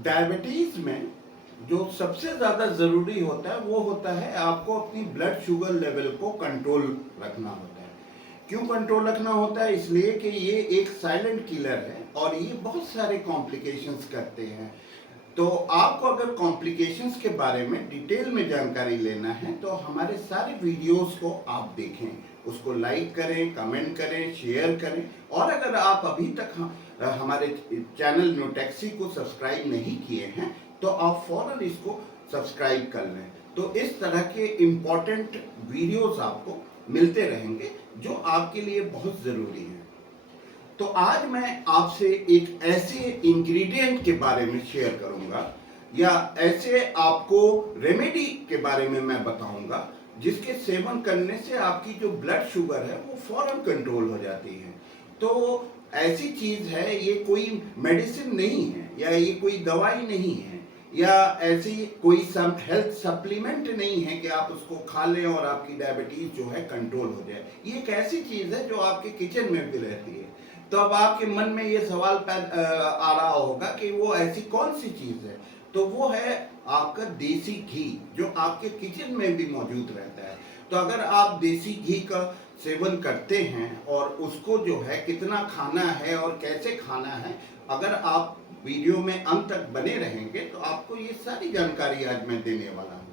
Diabetes में जो सबसे ज़्यादा ज़रूरी होता है वो होता है आपको अपनी ब्लड शुगर लेवल को कंट्रोल रखना होता है। क्यों कंट्रोल रखना होता है? इसलिए कि ये एक साइलेंट किलर है और ये बहुत सारे कॉम्प्लिकेशंस करते हैं। तो आपको अगर कॉम्प्लिकेशंस के बारे में डिटेल में जानकारी लेना है तो हमारे सारे वीडियोस को आप देखें, उसको लाइक करें, कमेंट करें, शेयर करें। और अगर आप अभी तक हमारे चैनल न्यूटैक्सी को सब्सक्राइब नहीं किए हैं तो आप फौरन इसको सब्सक्राइब कर लें। तो इस तरह के इम्पोर्टेंट वीडियोस आपको मिलते रहेंगे जो आपके लिए बहुत ज़रूरी हैं। तो आज मैं आपसे एक ऐसे इंग्रेडिएंट के बारे में शेयर करूंगा या ऐसे आपको रेमेडी के बारे में मैं बताऊंगा जिसके सेवन करने से आपकी जो ब्लड शुगर है वो फौरन कंट्रोल हो जाती है। तो ऐसी चीज है, ये कोई मेडिसिन नहीं है या ये कोई दवाई नहीं है या ऐसी कोई सब हेल्थ सप्लीमेंट नहीं है कि आप उसको खा लें और आपकी डायबिटीज जो है कंट्रोल हो जाए। ये एक ऐसी चीज है जो आपके किचन में भी रहती है। तो अब आपके मन में ये सवाल आ रहा होगा कि वो ऐसी कौन सी चीज है? तो वो है आपका देसी घी, जो आपके किचन में भी मौजूद रहता है। तो अगर आप देसी घी का सेवन करते हैं और उसको जो है कितना खाना है और कैसे खाना है, अगर आप वीडियो में अंत तक बने रहेंगे तो आपको ये सारी जानकारी आज मैं देने वाला हूँ।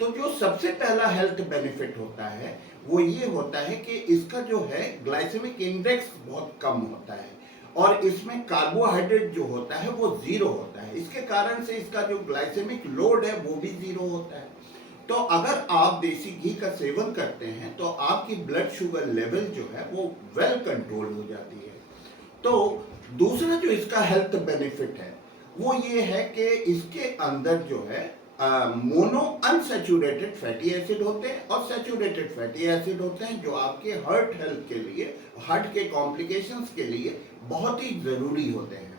तो जो सबसे पहला हेल्थ बेनिफिट होता है वो ये होता है कि इसका जो है ग्लाइसेमिक इंडेक्स बहुत कम होता है और इसमें कार्बोहाइड्रेट जो होता है वो जीरो होता है। इसके कारण से इसका जो ग्लाइसेमिक लोड है वो भी जीरो होता है। तो अगर आप देसी घी का सेवन करते हैं तो आपकी ब्लड शुगर लेवल जो है वो वेल कंट्रोल हो जाती है। तो दूसरा जो इसका हेल्थ बेनिफिट है वो ये है कि इसके अंदर जो है मोनो अनसैचुरेटेड फैटी एसिड होते हैं और सैचुरेटेड फैटी एसिड होते हैं जो आपके हार्ट हेल्थ के लिए, हार्ट के कॉम्प्लिकेशंस के लिए बहुत ही ज़रूरी होते हैं।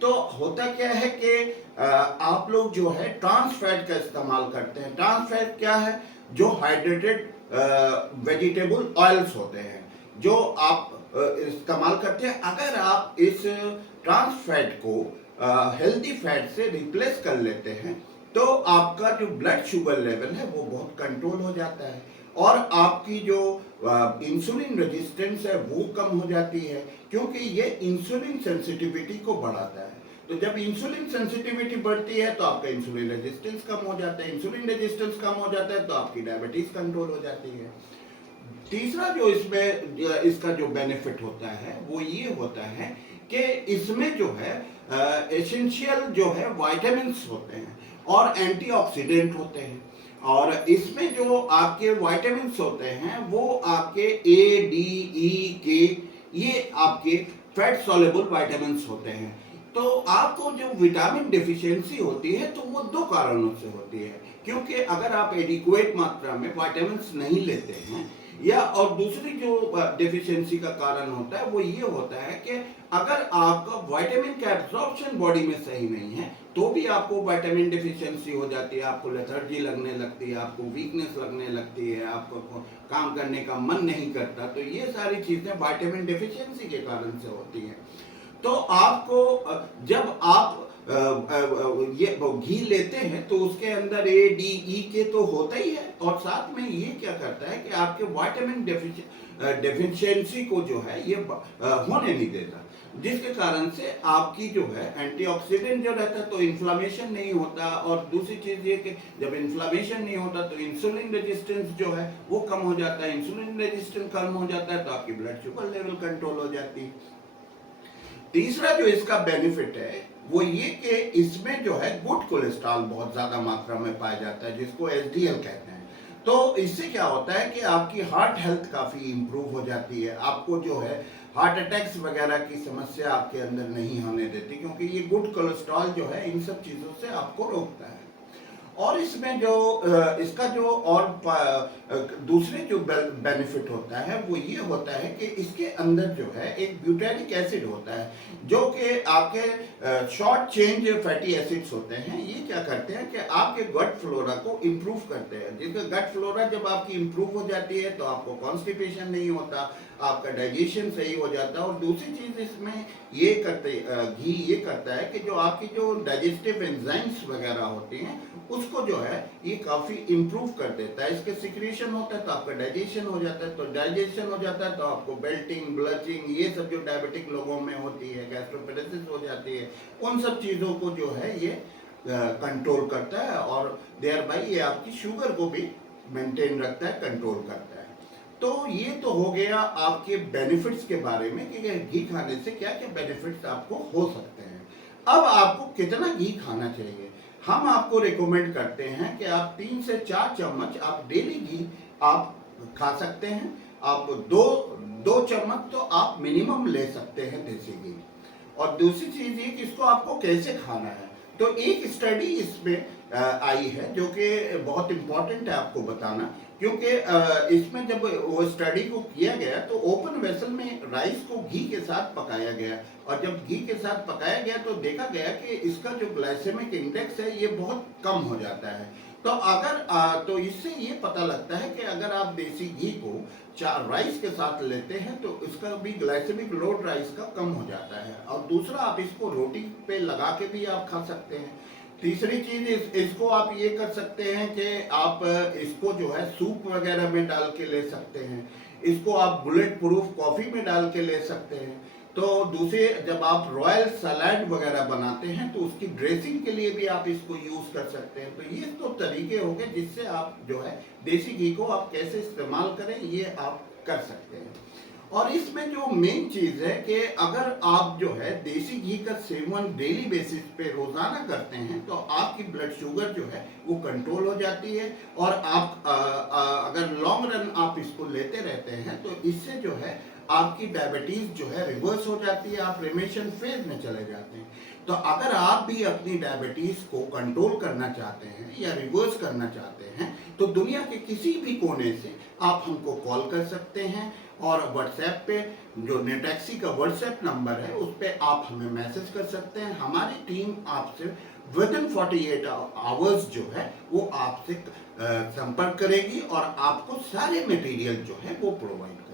तो होता क्या है कि आप लोग जो है ट्रांस फैट का इस्तेमाल करते हैं। ट्रांस फैट क्या है? जो हाइड्रेटेड वेजिटेबल ऑयल्स होते हैं जो आप इस्तेमाल करते हैं। अगर आप इस ट्रांस फैट को हेल्दी फैट से रिप्लेस कर लेते हैं तो आपका जो ब्लड शुगर लेवल है वो बहुत कंट्रोल हो जाता है और आपकी जो इंसुलिन रेजिस्टेंस है वो कम हो जाती है, क्योंकि ये इंसुलिन सेंसिटिविटी को बढ़ाता है। तो जब इंसुलिन सेंसिटिविटी बढ़ती है तो आपका इंसुलिन रेजिस्टेंस कम हो जाता है, इंसुलिन रेजिस्टेंस कम हो जाता है तो आपकी डायबिटीज कंट्रोल हो जाती है। तीसरा जो इसमें इसका जो बेनिफिट होता है वो ये होता है कि इसमें जो है एसेंशियल जो है विटामिन्स होते हैं और एंटीऑक्सीडेंट होते हैं। और इसमें जो आपके विटामिन्स होते हैं वो आपके ए, डी, ई, के, ये आपके फैट सॉल्युबल विटामिन्स होते हैं। तो आपको जो विटामिन डेफिशिएंसी होती है तो वो दो कारणों से होती है, क्योंकि अगर आप एडिक्वेट मात्रा में विटामिन्स नहीं लेते हैं या और दूसरी जो डेफिशिएंसी का कारण होता है वो ये होता है कि अगर आपका विटामिन का एब्जॉर्प्शन बॉडी में सही नहीं है तो भी आपको विटामिन डेफिशिएंसी हो जाती है, आपको लेथर्जी लगने लगती है, आपको वीकनेस लगने लगती है, आपको काम करने का मन नहीं करता। तो ये सारी चीजें विटामिन डेफिशिएंसी के कारण से होती हैं। तो आपको जब आप ये घी लेते हैं तो उसके अंदर ए, डी, ई के तो होता ही है और साथ में ये क्या करता है कि आपके विटामिन डेफिशिएंसी को जो है ये होने नहीं देता, जिसके कारण से आपकी जो है एंटीऑक्सीडेंट जो रहता है तो इन्फ्लामेशन नहीं होता। और दूसरी चीज ये कि जब इन्फ्लामेशन नहीं होता तो इंसुलिन रेजिस्टेंस जो है वो कम हो जाता है। इंसुलिन रेजिस्टेंस कम हो जाता है तो आपकी ब्लड शुगर लेवल कंट्रोल हो जाती है। तीसरा जो इसका बेनिफिट है वो ये कि इसमें जो है गुड कोलेस्ट्रॉल बहुत ज्यादा मात्रा में पाया जाता है, जिसको एचडीएल कहते हैं। तो इससे क्या होता है कि आपकी हार्ट हेल्थ काफी इंप्रूव हो जाती है, आपको जो है हार्ट अटैक्स वगैरह की समस्या आपके अंदर नहीं होने देती, क्योंकि ये गुड कोलेस्ट्रॉल जो है इन सब चीजों से आपको रोकता है। और इसमें जो इसका जो और दूसरे जो बेनिफिट होता है वो ये होता है कि इसके अंदर जो है एक ब्यूटेरिक एसिड होता है जो कि आपके शॉर्ट चेंज फैटी एसिड्स होते हैं। ये क्या करते हैं कि आपके गट फ्लोरा को इम्प्रूव करते हैं। जिसका गट फ्लोरा जब आपकी इम्प्रूव हो जाती है तो आपको कॉन्स्टिपेशन नहीं होता, आपका डाइजेशन सही हो जाता है। और दूसरी चीज़ इसमें ये करते घी ये करता है कि जो आपकी जो डाइजेस्टिव एंजाइम्स वगैरह होती हैं उसको जो है ये काफ़ी इम्प्रूव कर देता है। इसके सिक्रीशन होता है तो आपका डाइजेशन हो जाता है, तो डाइजेशन हो जाता है तो आपको बेल्टिंग, ब्लचिंग, ये सब जो डायबिटिक लोगों में होती है, गैस्ट्रोपेरेसिस हो जाती है, उन सब चीज़ों को जो है ये कंट्रोल करता है और देयर बाई ये आपकी शुगर को भी मेंटेन रखता है, कंट्रोल करता है। तो ये तो हो गया आपके बेनिफिट्स के बारे में कि घी खाने से क्या क्या बेनिफिट्स आपको हो सकते हैं। अब आपको कितना घी खाना चाहिए, हम आपको रिकमेंड करते हैं कि आप 3 से 4 चम्मच आप डेली घी आप खा सकते हैं। आप दो चम्मच तो आप मिनिमम ले सकते हैं देसी घी। और दूसरी चीज ये कि इसको आपको कैसे खाना है, तो एक स्टडी इसमें आई है जो कि बहुत इंपॉर्टेंट है आपको बताना, क्योंकि इसमें जब वो स्टडी को किया गया तो ओपन वेसल में राइस को घी के साथ पकाया गया, और जब घी के साथ पकाया गया तो देखा गया कि इसका जो ग्लाइसेमिक इंडेक्स है ये बहुत कम हो जाता है। तो अगर तो इससे ये पता लगता है कि अगर आप देसी घी को राइस के साथ लेते हैं तो इसका भी ग्लाइसेमिक लोड राइस का कम हो जाता है। और दूसरा, आप इसको रोटी पे लगा के भी आप खा सकते हैं। तीसरी चीज इसको आप ये कर सकते हैं कि आप इसको जो है सूप वगैरह में डाल के ले सकते हैं। इसको आप बुलेट प्रूफ कॉफी में डाल के ले सकते हैं। तो दूसरे, जब आप रॉयल सलाद वगैरह बनाते हैं तो उसकी ड्रेसिंग के लिए भी आप इसको यूज कर सकते हैं। तो ये तो तरीके हो गए जिससे आप जो है देसी घी को आप कैसे इस्तेमाल करें ये आप कर सकते हैं। और इसमें जो मेन चीज है कि अगर आप जो है देसी घी का सेवन डेली बेसिस पे रोजाना करते हैं तो आपकी ब्लड शुगर जो है वो कंट्रोल हो जाती है। और आप अगर लॉन्ग रन आप इसको लेते रहते हैं तो इससे जो है आपकी डायबिटीज जो है रिवर्स हो जाती है, आप रिमिशन फेज में चले जाते हैं। तो अगर आप भी अपनी डायबिटीज को कंट्रोल करना चाहते हैं या रिवर्स करना चाहते हैं तो दुनिया के किसी भी कोने से आप हमको कॉल कर सकते हैं, और व्हाट्सएप पे जो नेटैक्सी का व्हाट्सएप नंबर है उस पर आप हमें मैसेज कर सकते हैं। हमारी टीम आपसे विद इन 48 आवर्स जो है वो आपसे संपर्क करेगी और आपको सारे मटेरियल जो है वो प्रोवाइड करेगी।